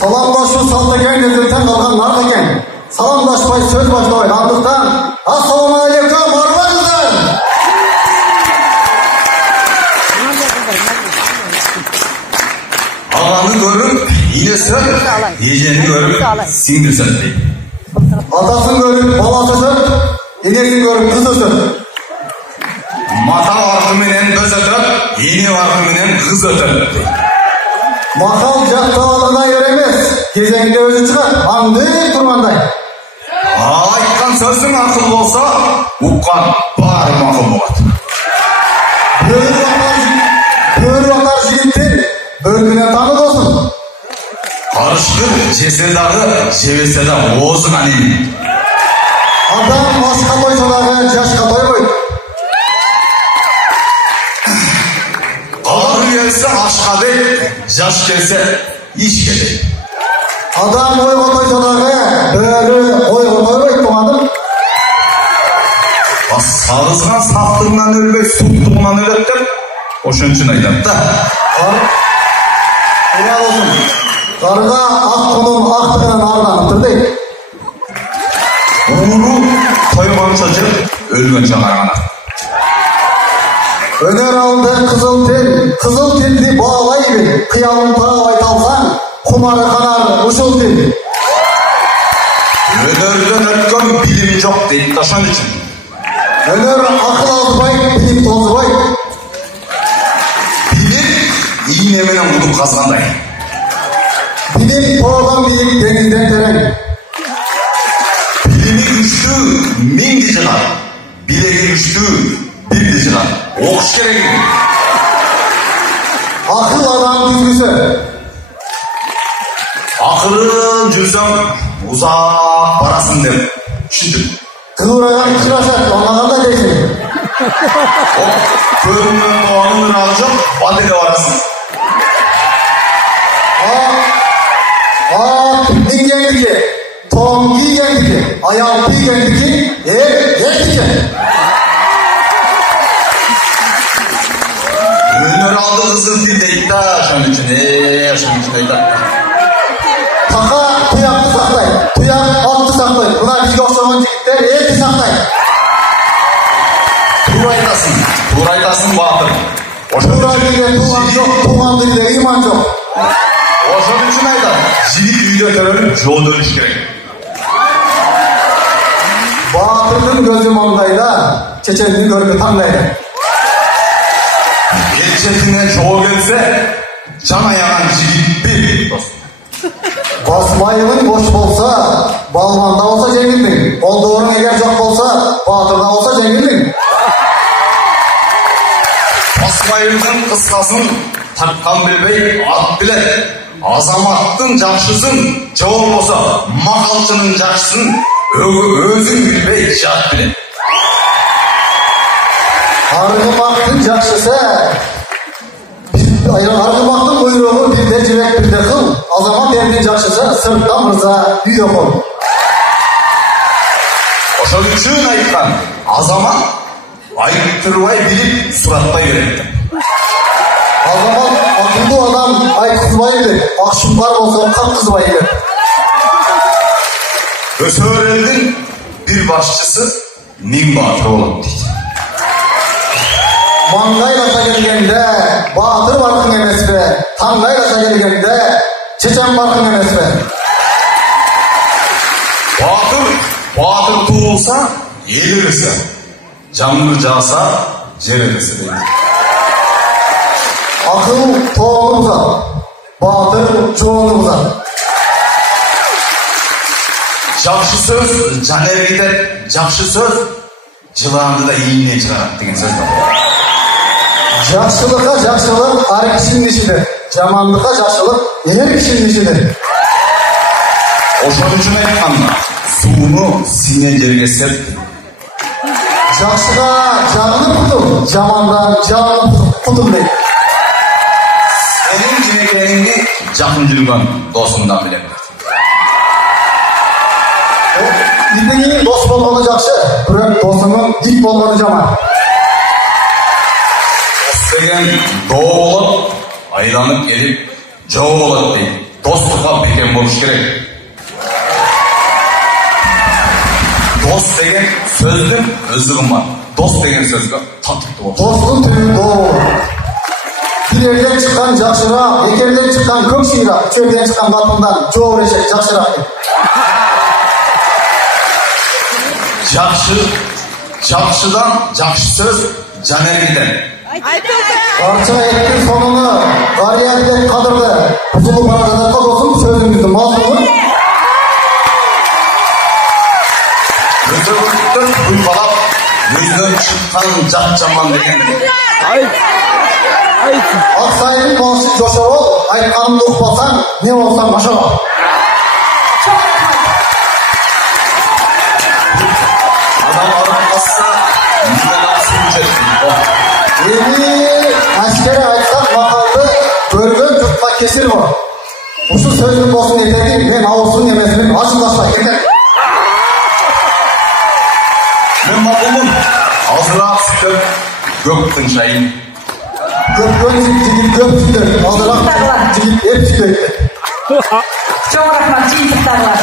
Salamlaşуу салт экен өзүнөн калган нарк экен. Salamlaşпай сөз баштабайт. Андыктан ассаламу алейкум арбаңыздар. Ağanı görüp iğnesi, yiyeceğini görüp singirsen deyip. Atasını görüp balası söt, iğnesini görüp kızı söt. Mata varkımenen göz ötüp, iğne varkımenen kız ötüp deyip. Makal jaktaalığına göre emez, gezengide özü çıkar, andık turmanday. Айтқан сөздің ақыл болса, ұққан бары мақыл болады. Бөрі атар жігіттен бөркінен таңы болсын. Қарышқыр жесе дағы, жебесе дағы озыған емен. Адам асқа тойса дағы жашқа тоймайды. Қалыр келсе ашқа дейді, жаш келсе ишке дейді. Адам ойға тойса дағы бөрі ойға тоймайды туғаным. Сағызған сақтығынан өлбей, суықтығынан өледі деп, ошын үшін айтады да. Құлақ olsun. Қарға ақ құның ақтығынан арнанып тұр дейді. Уыру тойғанша жеп, өлгенше қарғана. Өнер алды қызыл телді бағалай бер. Қиялын тағалай талсан, құмары қанар ұшыл тел. Өнерден өткен білім жоқ дейді ташан үшін. Өнер ақыл азбай, білім тозбай. Білім иінеменен құдық қазғандай. Білім тоған биік деңізден терең. Білімі күшті менде жығар. Білегі күшті білді жығар. Оқыш керек екен. Ақыл адам дүзгісі. Ақырын жүрсем, ұзақ барасың деп түсіндім. Қылыраған қырашат, оңаған да дейсің. Көрінен оғанын ұрағы жоқ, батыға барасың. Еңгендіке, тоң кигендіке, аял кигендіке, ертіке. Өнер алды қызыл дейді дейді да, шын үшін дейді. Тақа тұяқты сақтай, тұяқ атты сақтай. Бұна бізге ұқсаған жігіттер ерті сақтай. Тур айтасың батыр. Тура деген туған жоқ, туғанды деген иман жоқ. Ошон үшін айтады, жігіт үйде төреліп, жол өліш керек. Батырдың көзі маңдайда, чечендің көркі таңдайды. Келшетіне жол келсе, жан аяған жігіт бер. Басмайының бош болса, балманда болса жеңілдің. Олдорың егер жоқ болса, батырда болса жеңілдің. Басмайының қысқасын тартқан білбей ат біледі. Азаматтың жақшысын, жауыр болса, мақалшының жақшысын өзің білбей жат біледі. Арғымақтың жақшысы, арғымақтың бұйрығы бірде жібек бірде қыл. Азамат ердің жақшысы, сырттан мырза үйде қол. Ошол үшін айтқан, азамат айттырбай біліп, сұратпай береді. Азамат ақылды адам айтқызбай біледі, ақшұңқар болса қаққызбай біледі. Өсөр елдің бір басшысы мың батыр болады дейді. Маңдайласа келгенде батыр барқың емес пе, таңдайласа келгенде чечен барқың емес пе. Батыр туылса, ел өресі, жаңбыр жауса, жер өресі дейді. Ақыл тоғын бұзар, батыр жоғын бұзар. Жақшы сөз жан еркетер, жақшы сөз жыланды да иінен шығарады деген сөз бар. Жақшылыққа жақшылық ар кишinin ішіdir. Жамандыққа жақшылық ер кишinin ішіdir. Ошон үчүн айткан, сууну синен жерге септи. Жақшыға жағынып құтыл, жамандан жағынып құтыл дейді. Сенин ким экениңди жакын жүргөн досуңдан билем. Итіңнің дос болғаны жақсы, бірақ досыңның дик болғаны жаман. Деген доо болот, айланып келип жоо болот дейт. достыққа бекем болуш керек. Дос деген сөздің өзі қымбат. Дос деген сөзге татықты болуш. Достың түбі доо. Билерден шыққан жақшырақ, бекерден шыққан көк ширақ, чөлден шыққан қатындан жоғыр ешек жақшырақ. Жақшыдан жақшы сөз жан еркеден. Барша еттің соңыны, дария білек қадырды, бұзылы бара жатқа болсын сөзіңізді мазмұны. Өтірікті ұйпалап, өзінен шыққан жат жаман деген. Ақсайдың балшы жоша бол, айтқанымды ұқпасаң, не болсаң аша бол. Адам арыққасса, үйден ақсын жетті. Әскері айтсақ мақалды көрген жұртқа кесір бар. Осы сөздің болсын етеді, мен ауырсын емесімен ашылдашпай кетер. Мен мақұлым, азырақ сүтіп, көптің шайын. Көпкен жігіт көп сүтір, азырақ жігіт еп сүтір. Çok rahmat, iyi iftarlar.